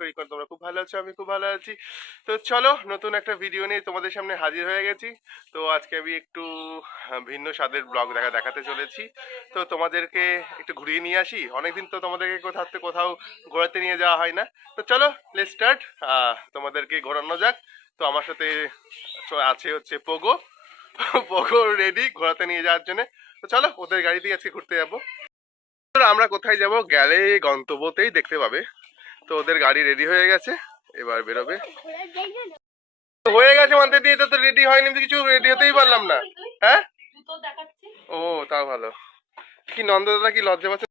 করি তোমরা খুব ভালো আছো, আমি খুব ভালো আছি। তো চলো, নতুন একটা ভিডিও নিয়ে তোমাদের সামনে হাজির হয়ে গেছি। তো আজকে আমি একটু ভিন্ন স্বাদের ব্লগ দেখা, দেখাতে চলেছি। তো তোমাদেরকে একটু ঘুরিয়ে নিয়ে আসি। তো তোমাদেরকে কোথাও কোথাও ঘোরাতে নিয়ে যাওয়া হয় না। তো চলো স্টার্ট তোমাদেরকে ঘোরানো যাক। তো আমার সাথে আছে হচ্ছে পোগো পোগো রেডি ঘোরাতে নিয়ে যাওয়ার জন্য। তো চলো, ওদের গাড়িতেই আজকে ঘুরতে যাব। আমরা কোথায় যাব? গেলে গন্তব্যতেই দেখতে পাবে। তো ওদের গাড়ি রেডি হয়ে গেছে, এবার বেরোবে। হয়ে গেছে মানতে দিয়ে, তো তো রেডি হয়নি কিছু রেডি হতেই পারলাম না। হ্যাঁ? ও, তাও ভালো। কি নন্দদাদা কি লজ্জা পাচ্ছে।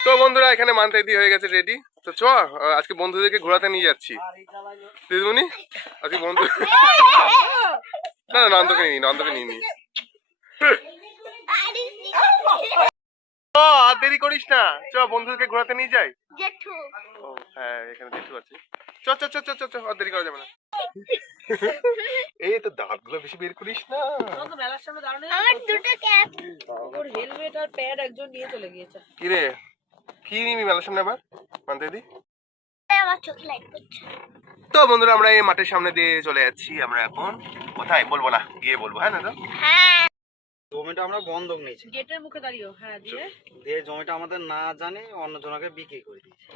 তো বন্ধুরা, এখানে মানতে দিয়ে হয়ে গেছে রেডি তো চ, আজকে বন্ধুদেরকে ঘোরাতে নিয়ে যাচ্ছি। দিদিমণি, আজকে বন্ধু না না, নন্দকে নিই নন্দকে নিয়ে নি আর দেরি করিস না। চ বন্ধুদেরকে ঘোরাতে নিয়ে যাই। জেঠু। ও হ্যাঁ এখানে জেঠু আছে। চ চ চ চ চ চ আর দেরি করা যাবে না। এই তো দাঁতগুলো বেশি বের করিস না। মেলার সামনে দাঁড়ানো আমার দুটো ক্যাপ। ওর হেলমেট আর প্যাড একজন নিয়ে চলে গিয়েছে। কি রে? কি নিবি মেলার সামনে আবার? মানতে দি। আমার চোখে লাইট পড়ছে। তো বন্ধুরা আমরা এই মাঠের সামনে দিয়ে চলে যাচ্ছি। আমরা এখন কোথায়? বলব না গিয়ে বলব। হ্যাঁ না তো হ্যাঁ। জমিটা আমরা বন্ধক নিয়েছি গেটের মুখে দাঁড়িয়েও হ্যাঁ দিয়ে? দিয়ে জমিটা আমাদের না জানি অন্য জনকে বিক্রি করে দিয়েছি।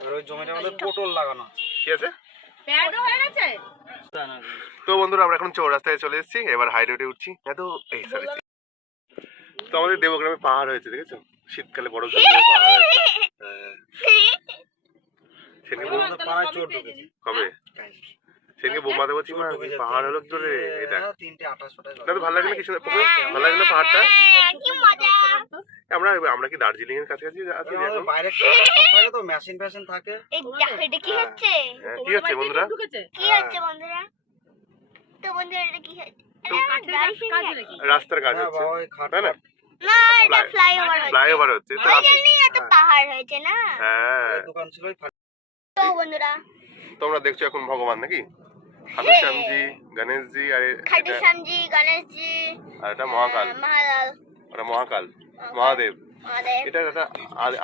এবার ওই জমিটা আমাদের পটল লাগানো আছে। কি আছে? প্যাডও হয়ে গেছে? তো বন্ধুরা আমরা এখন চৌরাস্তায় চলে এসেছি। এবার হাই রোডে উঠছি। এত এই সরি তো আমাদের দেবগ্রামে পাহাড় হয়েছে দেখেছ? শীতকালে বড় পাহাড় হয়েছে। হ্যাঁ। ঢুকেছে। কবে? চোর পাহাড় হলো এটা হ্যাঁ, তো ভালো লাগল কিছু? ভালো লাগল পাহাড়টা? হ্যাঁ, আমরা আমরা কি দার্জিলিং এর কাছাকাছি আছি বাইরে থাকে তো মেশিন ফ্যাশন থাকে। এটা কি হচ্ছে? হ্যাঁ, কি হচ্ছে বন্ধুরা? কি হচ্ছে বন্ধুরা? তো বন্ধুরা এটা কি হচ্ছে? তো এটা কাঠের গাড়ি কাজ- কাজ নাকি? রাস্তার কাজ হ্যাঁ, হচ্ছে। তাই না? না এটা ফ্লাইওভার হচ্ছে। ফ্লাইওভার হচ্ছে তো ওই আস- জন্যই এত পাহাড় হয়েছে না। হ্যাঁ। দোকান ছিল তো বন্ধুরা। তোমরা দেখছ এখন ভগবান নাকি? খাটু হ্যাঁ। শ্যামজি গণেশজি আর খাটু শ্যামজি গণেশজি আর এটা মহাকাল। আহ, ওটা মহাকাল। মহাদেব। এটা একটা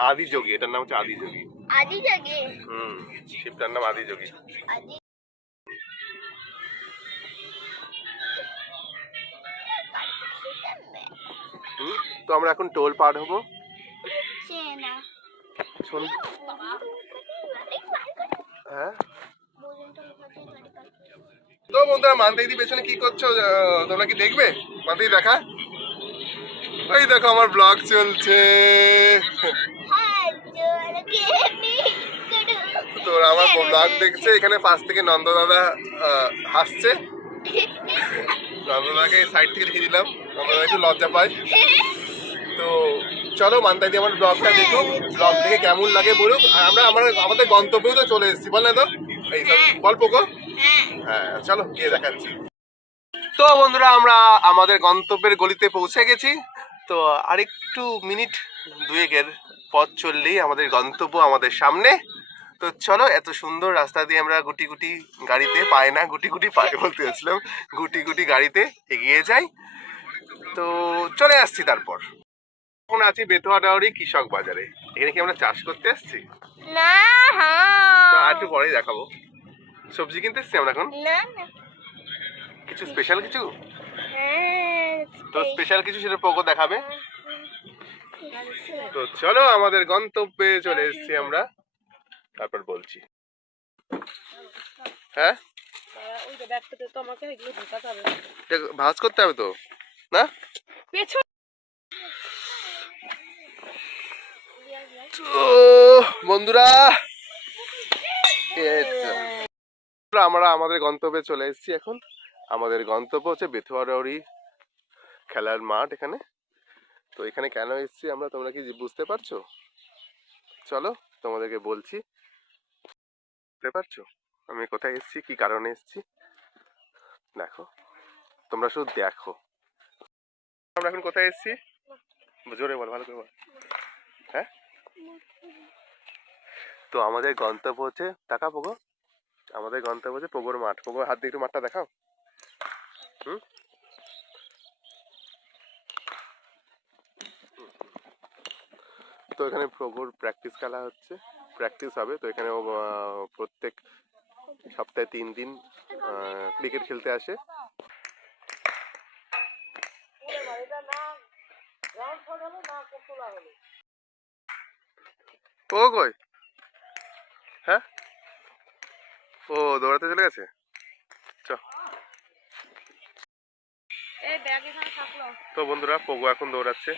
আদি- যোগী এটার নাম হচ্ছে আদি যোগী আদি জাগে হুম শিবটার নাম আদি যোগী আদি তো আমরা এখন টোল পার হব। হ্যাঁ। তো বন্ধুরা মানতেই পেছনে কি করছ? তোমরা কি দেখবে? মানতেই দেখা। ওই দেখো, আমার ব্লগ চলছে। তো আমার ব্লগ দেখছে, এখানে পাশ থেকে নন্দ দাদা হাসছে। নন্দদাকে সাইড থেকে দেখে দিলাম। নন্দদা একটু লজ্জা পায়। তো চলো মান্তাদি আমার ব্লগটা দেখুক ব্লগ দেখে কেমন লাগে বলুক। আমরা, আমার আমাদের গন্তব্যেও তো চলে এসেছি, বল না তো? এই সব গল্প গো হ্যাঁ চলো গিয়ে দেখাচ্ছি। তো বন্ধুরা আমরা আমাদের গন্তব্যের গলিতে পৌঁছে গেছি। তো আরেকটু মিনিট দুয়েকের পথ চললেই আমাদের গন্তব্য আমাদের সামনে। তো চলো এত সুন্দর রাস্তা দিয়ে আমরা গুটি গুটি গাড়িতে পায় না গুটি গুটি পায় বলতে যাচ্ছিলাম গুটি গুটি গাড়িতে এগিয়ে যাই। তো চলে আসছি তারপর। এখন আছি বেতোয়া ডাউরি কৃষক বাজারে। এখানে কি আমরা চাষ করতে আসছি না হ্যাঁ। একটু পরেই দেখাবো। সবজি কিনতে এসছি আমরা এখন? না না। কিছু স্পেশাল কিছু? হ্যাঁ তো স্পেশাল কিছু সেটা পোকো দেখাবে? তো চলো আমাদের গন্তব্যে চলে এসেছি আমরা। তারপর বলছি। হ্যাঁ? ভাজ করতে হবে তো। না? পেছন। তো। বন্ধুরা আমরা আমাদের গন্তব্যে চলে এসেছি এখন। আমাদের গন্তব্য হচ্ছে বেথুয়ারি খেলার মাঠ এখানে। তো এখানে কেন এসেছি আমরা, তোমরা কি বুঝতে পারছ? চলো, তোমাদেরকে বলছি। বুঝতে পারছ? আমি কোথায় এসেছি, কি কারণে এসেছি? দেখো, তোমরা শুধু দেখো। আমরা এখন কোথায় এসেছি? জোরে বল, ভালো করে বল। হ্যাঁ? তো আমাদের গন্তব্য হচ্ছে টাকা পোগো আমাদের গন্তব্য হচ্ছে পোগোর মাঠ। পোগোর হাত দিয়ে একটু মাঠটা দেখাও। হুম? তো এখানে পোগোর প্র্যাকটিস খেলা হচ্ছে। প্র্যাকটিস হবে। তো এখানে প্রত্যেক সপ্তাহে তিন দিন ক্রিকেট খেলতে আসে। ও কই হ্যাঁ ও দৌড়াতে চলে গেছে? তো বন্ধুরা পোগো এখন দৌড়াচ্ছে।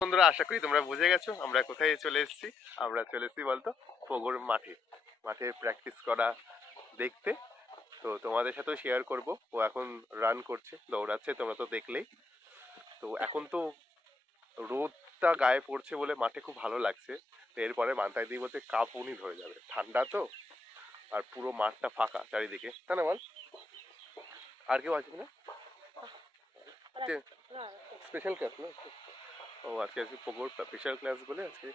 বন্ধুরা আশা করি তোমরা বুঝে গেছো আমরা কোথায় চলে এসেছি? আমরা চলে এসেছি বলতো পোগোর মাঠে। মাঠে প্র্যাকটিস করা দেখতে। তো তোমাদের সাথেও শেয়ার করব। ও এখন রান করছে দৌড়াচ্ছে তোমরা তো দেখলেই। তো এখন তো রোদটা গায়ে পড়ছে বলে মাঠে খুব ভালো লাগছে। তো এরপরে মান্তাই দিয়ে বলতে কাঁপুনি ধরে যাবে। ঠান্ডা তো? আর পুরো মাঠটা ফাঁকা চারিদিকে। তাই না বল। আর কেউ আসবে না স্পেশাল ক্লাস না? ও আজকে আজকে পোগোর স্পেশাল ক্লাস বলে আজকে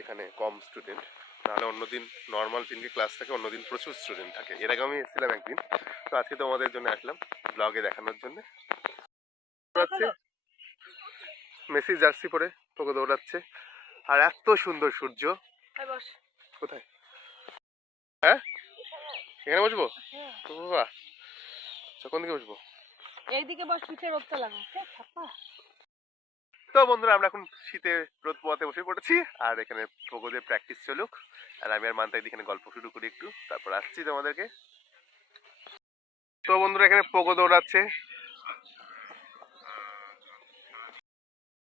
এখানে কম স্টুডেন্ট। নাহলে অন্যদিন নর্মাল দিনকে ক্লাস থাকে অন্যদিন প্রচুর স্টুডেন্ট থাকে। এর আগে আমি এসেছিলাম একদিন। তো আজকে তোমাদের জন্য আসলাম ব্লগে দেখানোর জন্য। মেসি জার্সি পরে পোগো দৌড়াচ্ছে। আর এত সুন্দর সূর্য। কোথায়? হ্যাঁ? এখানে বসবো? বাহ আচ্ছা, কোন দিকে বসবো? এইদিকে বস পিঠে রোদটা লাগো। তো বন্ধুরা আমরা এখন শীতে রোদ পোয়াতে বসে পড়েছি আর এখানে প্রগোদের প্র্যাকটিস চলুক। আর আমি আর মান্তাই এখানে গল্প শুরু করি একটু তারপর আসছি তোমাদেরকে। তো বন্ধুরা এখানে পোগো দৌড়াচ্ছে।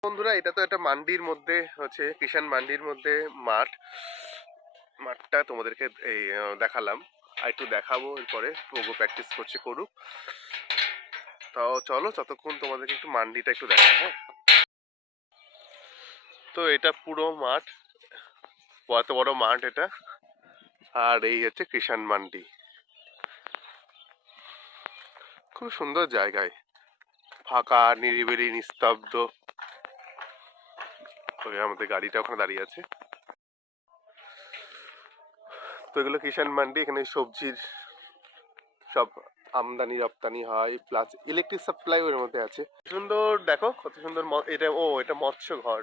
বন্ধুরা, এটা তো একটা মান্ডির মধ্যে হচ্ছে কিষান মান্ডির মধ্যে মাঠ। মাঠটা তোমাদেরকে এই দেখালাম। আর একটু দেখাবো এরপরে, পোগো প্র্যাকটিস করছে করুক। তাও চলো, ততক্ষণ তোমাদেরকে একটু মান্ডিটা একটু দেখা হ্যাঁ? তো এটা পুরো মাঠ। কত বড় মাঠ এটা? আর এই হচ্ছে কিষান মান্ডি। খুব সুন্দর জায়গায়। ফাঁকা, নিরিবিলি, নিস্তব্ধ। ওই আমাদের গাড়িটা ওখানে দাঁড়িয়ে আছে। তো এগুলো কিষান মান্ডি এখানে সবজির সব আমদানি রপ্তানি হয় প্লাস ইলেকট্রিক সাপ্লাই ওর মধ্যে আছে। সুন্দর দেখো কত সুন্দর এটা ও এটা মৎস্য ঘর।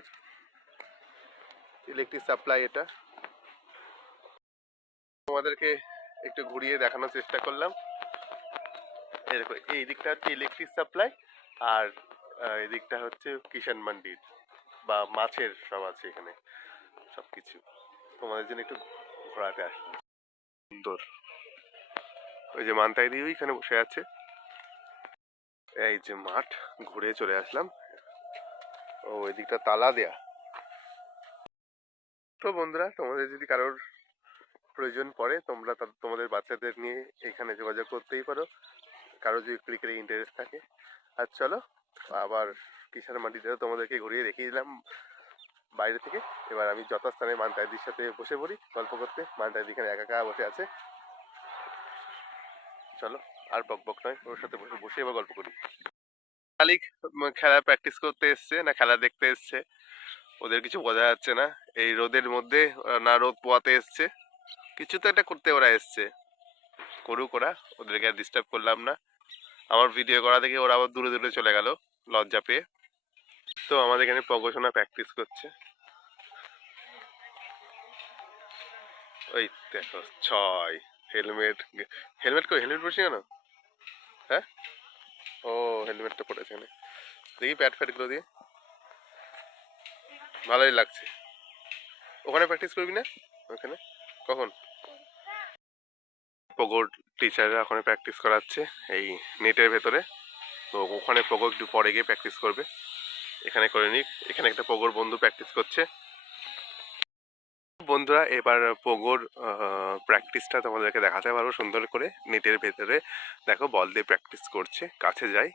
ইলেকট্রিক সাপ্লাই এটা। তোমাদেরকে একটু ঘুরিয়ে দেখানোর চেষ্টা করলাম। এরকম এই দিকটা হচ্ছে ইলেকট্রিক সাপ্লাই আর আহ, এই দিকটা হচ্ছে কিষান মান্ডির। বা মাছের সব আছে এখানে সব কিছু তোমাদের জন্য একটু ঘোরাতে আসলাম। সুন্দর। ওই যে মান্তাই দিয়ে ওইখানে বসে আছে। এই যে মাঠ, ঘুরে চলে আসলাম। ও, ওই দিকটা তালা দেয়া। তো বন্ধুরা, তোমাদের যদি কারোর প্রয়োজন পড়ে, তোমরা তোমাদের বাচ্চাদের নিয়ে এখানে যোগাযোগ করতেই পারো। কারও যদি ক্রিকেটে ইন্টারেস্ট থাকে। আর চলো আবার কিষার মাটিতে তোমাদেরকে ঘুরিয়ে দেখিয়ে দিলাম। বাইরে থেকে। এবার আমি যথাস্থানে মান্তাইদির সাথে বসে পড়ি, গল্প করতে। মান্তাইদি এখানে একা একা বসে আছে। চলো, আর বক বক নয়, ওর সাথে বসে বসে এবার গল্প করি। মালিক খেলা প্র্যাকটিস করতে এসছে, না খেলা দেখতে এসছে। ওদের কিছু বোঝা যাচ্ছে না। এই রোদের মধ্যে না রোদ পোয়াতে এসছে। কিছু তো একটা করতে ওরা এসছে। করুক ওরা, ওদেরকে আর ডিস্টার্ব করলাম না। আমার ভিডিও করা থেকে ওরা আবার দূরে দূরে চলে গেল, লজ্জা পেয়ে। তো আমাদের এখানে পগোশোনা প্র্যাকটিস করছে। ওই দেখো, ছয় হেলমেট হেলমেট কই হেলমেট পরছি কেন? হ্যাঁ? ও হেলমেটটা পড়েছে এখানে। দেখি প্যাড ফ্যাডগুলো দিয়ে। ভালোই লাগছে। ওখানে প্র্যাকটিস করবি না? ওখানে? কখন? পগোর টিচাররা ওখানে প্র্যাকটিস করাচ্ছে, এই নেটের ভেতরে। তো ওখানে পগো একটু পরে গিয়ে প্র্যাকটিস করবে। এখানে করে নিক, এখানে একটা পগোর বন্ধু প্র্যাকটিস করছে। বন্ধুরা, এবার পোগোর প্র্যাকটিসটা তোমাদেরকে দেখাতে পারব সুন্দর করে। নেটের ভেতরে, দেখো বল দিয়ে প্র্যাকটিস করছে, কাছে যাই।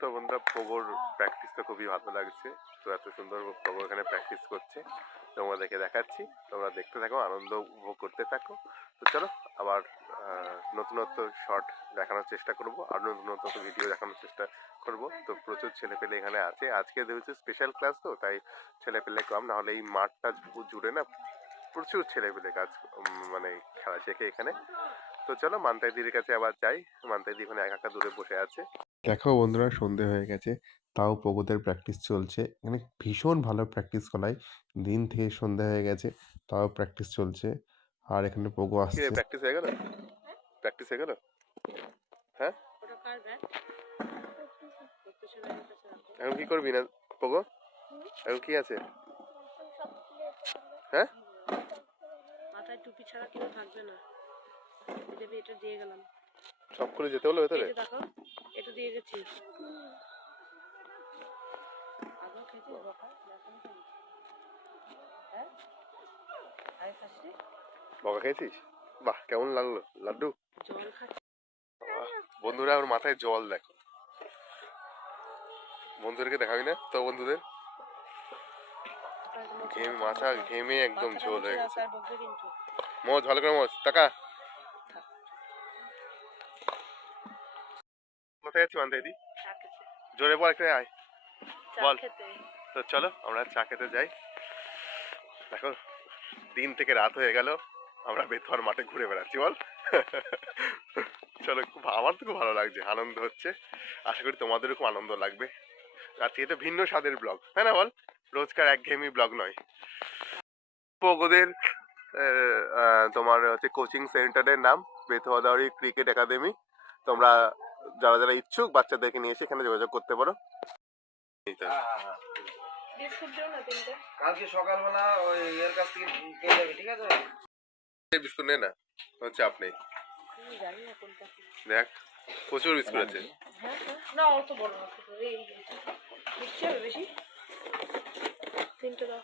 তো বন্ধুরা প্রবর প্র্যাকটিস তো খুবই ভালো লাগছে। তো এত সুন্দর প্রবর এখানে প্র্যাকটিস করছে। তোমাদেরকে দেখাচ্ছি। তোমরা দেখতে থাকো আনন্দ উপভোগ করতে থাকো। তো চলো আবার নতুনত্ব শর্ট দেখানোর চেষ্টা করব আর নতুন নতুন ভিডিও দেখানোর চেষ্টা করব। তো প্রচুর ছেলেপেলে এখানে আছে। আজকে যেহেতু স্পেশাল ক্লাস তো তাই ছেলেপেলে কম নাহলে এই মাঠটা জুড়ে না প্রচুর ছেলেপেলে কাজ উম, মানে খেলা শেখে এখানে। তো চলো মান্তাই দিদির কাছে আবার যাই। মান্তাই দি ওখানে একা একা দূরে বসে আছে। দেখো বন্ধুরা সন্ধে হয়ে গেছে। তাও পগোদের প্র্যাকটিস চলছে। এখানে ভীষণ ভালো প্র্যাকটিস করায়। দিন থেকে সন্ধ্যা হয়ে গেছে তাও প্র্যাকটিস চলছে। আর এখানে পগো আসছে। প্র্যাকটিস হয়ে গেল? প্র্যাকটিস হয়ে গেল? হ্যাঁ? এখন কি করবি না পগো? এখন কি আছে? হ্যাঁ? মাথায় টুপি ছাড়া কেউ থাকবে না। এটা দিয়ে গেলাম। সব করে যেতে হলো ভেতরে? দেখো এটা দিয়ে গেছি আগেও খেয়েছিস বকা এখন খাবি? হ্যাঁ আগে খাসনি বকা খেয়েছিস বাহ কেমন লাগল? লাড্ডু? বন্ধুরা ওর মাথায় জল দেখো। বন্ধুদেরকে দেখাবি না? তো বন্ধুদের? ঘেমে মাথা ঘেমে একদম ঝোল হয়ে গেছে। মোজ ভালো করে মোজ টাকা। কোথায় যাচ্ছি মানতে দি চা খেতে। জোরে বল একটা আয়। বল। তো চলো আমরা চা খেতে যাই। দেখো দিন থেকে রাত হয়ে গেল। আমরা বেথুয়ার মাঠে ঘুরে বেড়াচ্ছি বল। চলো খুব আমার তো খুব ভালো লাগছে আনন্দ হচ্ছে। আশা করি তোমাদেরও খুব আনন্দ লাগবে। আজকে এটা ভিন্ন স্বাদের ব্লগ হ্যাঁ না বল? রোজকার একঘেয়েমি ব্লগ নয়। ওদের তোমার হচ্ছে কোচিং সেন্টারের নাম বেথুয়াদারি ক্রিকেট একাডেমি তোমরা যারা যারা ইচ্ছুক বাচ্চাদেরকে নিয়ে এসে এখানে যোগাযোগ করতে পারো। কালকে সকালবেলা ওই এর কাছ থেকে ঠিক আছে? বিস্কুট নে না? কোনো চাপ নেই। দেখ প্রচুর বিস্কুট আছে। হ্যাঁ। না অত বড় না ছোট এই এই এই। মিষ্টি হবে বেশি। তিনটে দাও।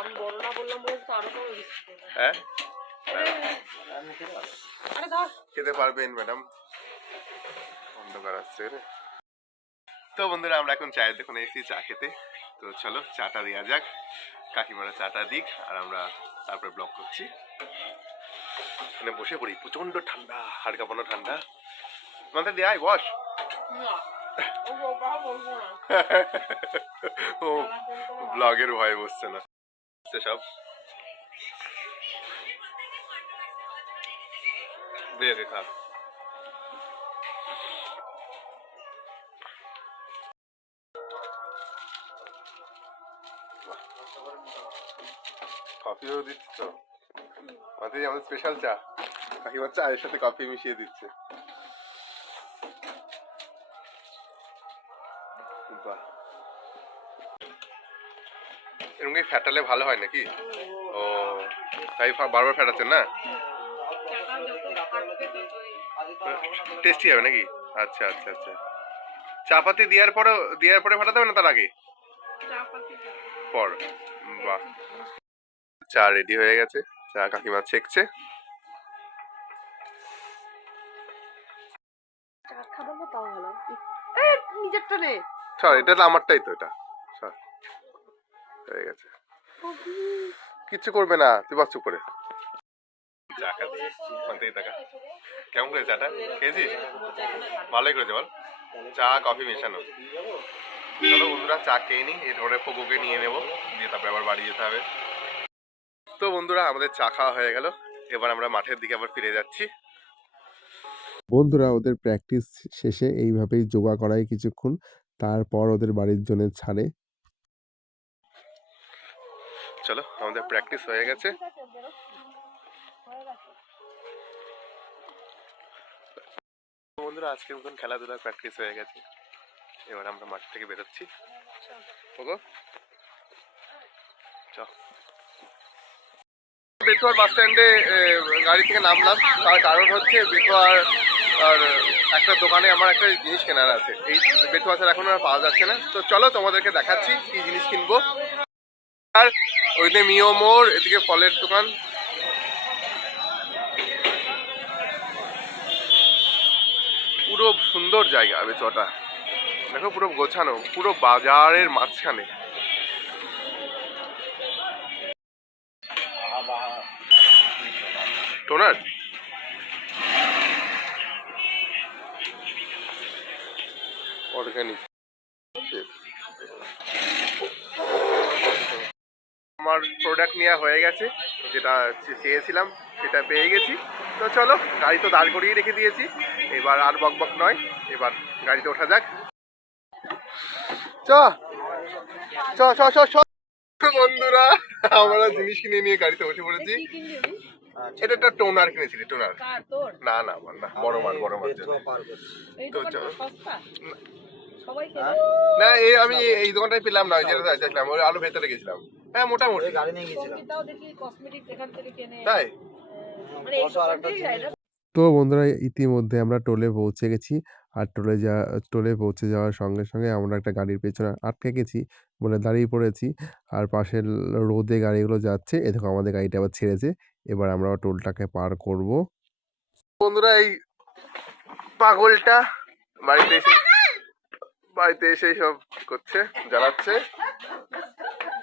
আমি বড় না বললাম বলে আরও কমে বিস্কুট খেতে পারবেন ম্যাডাম। অন্ধকার আসছে তো বন্ধুরা আমরা এখন চায়ের দোকানে এসেছি চা খেতে। তো চলো চাটা দেওয়া যাক। কাকিমারা চাটা দিক আর আমরা তারপরে ব্লক করছি। এখানে বসে পড়ি প্রচণ্ড ঠান্ডা হাড় কাঁপানো ঠান্ডা। মানে দেয় বস। ও, ব্লগের ভয়ে বসছে না। সব। বেরিয়ে খা কফিও দিচ্ছ আমাদের আমাদের স্পেশাল চা কাকিমার চায়ের সাথে কফি মিশিয়ে দিচ্ছে। এরকম কি ফ্যাটালে ভালো হয় নাকি? ও তাই বারবার ফ্যাটাচ্ছেন না? টেস্টি হবে নাকি? আচ্ছা আচ্ছা আচ্ছা। চা পাতি দেওয়ার পরে দেওয়ার পরে ফাটাতে হবে না তার আগে। পর। বাহ। চা রেডি হয়ে গেছে। চা কাকিমা ছেকছে। সর এটা তো আমারটাই তো এটা। সর হয়ে গেছে। কিচ্ছু করবে না, তুই বাস করে। কেমন করে চাটা? খেয়েছিস? ভালোই করেছে, বল। চা, কফি মেশানো। চলো বন্ধুরা, চা খেয়ে নিই এরপরে ফোকোকে নিয়ে নেব। দিয়ে তারপরে আবার বাড়ি যেতে হবে। তো বন্ধুরা আমাদের চা খাওয়া হয়ে গেল। এবার আমরা মাঠের দিকে আবার ফিরে যাচ্ছি। বন্ধুরা ওদের প্র্যাকটিস শেষে এইভাবেই যোগা করায় কিছুক্ষণ তারপর ওদের বাড়ির জন্য ছাড়ে। চলো আমাদের প্র্যাকটিস হয়ে গেছে। বন্ধুরা আজকের মতন খেলাধুলার প্র্যাকটিস হয়ে গেছে। এবার আমরা মাঠ থেকে বেরোচ্ছি। ওগো। চ বেতুয়ার বাস স্ট্যান্ডে গাড়ি থেকে নামলাম। তার কারণ হচ্ছে বেতুয়ার, আর একটা দোকানে আমার একটা জিনিস কেনার আছে। এই বেতুয়া ছাড়া এখন আর পাওয়া যাচ্ছে না। তো চলো তোমাদেরকে দেখাচ্ছি কি জিনিস কিনবো। আর ওইদিকে মিও মোড়, এদিকে ফলের দোকান। পুরো সুন্দর জায়গা বেচটা দেখো পুরো গোছানো, পুরো বাজারের মাঝখানে। অর্গানিক আমার প্রোডাক্ট নেওয়া হয়ে গেছে, যেটা চেয়েছিলাম, সেটা পেয়ে গেছি। তো চলো, গাড়ি তো দাঁড় করিয়ে রেখে দিয়েছি। এবার আর বক বক নয়, এবার গাড়িতে ওঠা যাক। চ চ চ। বন্ধুরা, আমরা জিনিস কিনে নিয়ে গাড়িতে বসে পড়েছি? এটা একটা টোনার কিনেছিলি টোনার? না না আমার না বড় মাল বড় জন্য। সস্তা। সবাই হ্যাঁ? না এই আমি এই দোকানটাই পেলাম না যেটা দেখলাম ওই আলু ভেতরে গেছিলাম। হ্যাঁ মোটামুটি। তাই? মানে না? তো বন্ধুরা ইতিমধ্যে আমরা টোলে পৌঁছে গেছি। আর টোলে যা, টোলে পৌঁছে যাওয়ার সঙ্গে সঙ্গে আমরা একটা গাড়ির পেছনে আটকে গেছি বলে দাঁড়িয়ে পড়েছি। আর পাশের রোদে গাড়িগুলো যাচ্ছে, এ দেখো আমাদের গাড়িটা আবার ছেড়েছে। এবার আমরা টোলটাকে পার করব। বন্ধুরা, এই পাগলটা বাড়িতে এসে বাড়িতে এসে সব করছে, জ্বালাচ্ছে।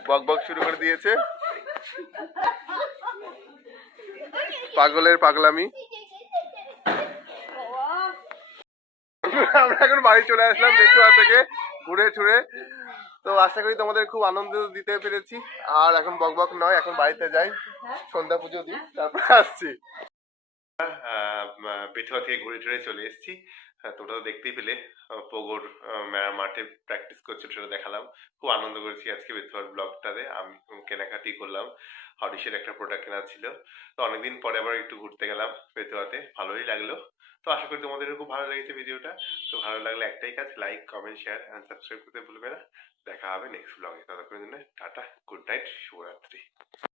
বক বক শুরু করে দিয়েছে। পাগলের পাগলামি। আমরা এখন বাড়ি চলে আসলাম বেকুয়া থেকে ঘুরে ছুড়ে। তো আশা করি তোমাদের খুব আনন্দ দিতে পেরেছি। আর এখন বক বক নয় এখন বাড়িতে যাই। সন্ধ্যা পুজো দিই তারপর আসছি। বেথুয়া থেকে ঘুরে টুরে চলে এসেছি। হ্যাঁ, তোমরা তো দেখতেই পেলে পোগোর মেলা মাঠে প্র্যাকটিস করছে সেটা দেখালাম। খুব আনন্দ করেছি আজকে বেথুয়ার ব্লগটাতে আমি কেনাকাটি করলাম হরিশের একটা প্রোডাক্ট কেনা ছিল। তো অনেকদিন পরে আবার একটু ঘুরতে গেলাম বেথুয়াতে ভালোই লাগল। তো আশা করি তোমাদের খুব ভালো লেগেছে ভিডিওটা। তো ভালো লাগলে একটাই কাজ like comment share and subscribe করতে ভুলবে না। দেখা হবে নেক্সট ব্লগে ততক্ষণের জন্য টাটা গুড নাইট শুভরাত্রি।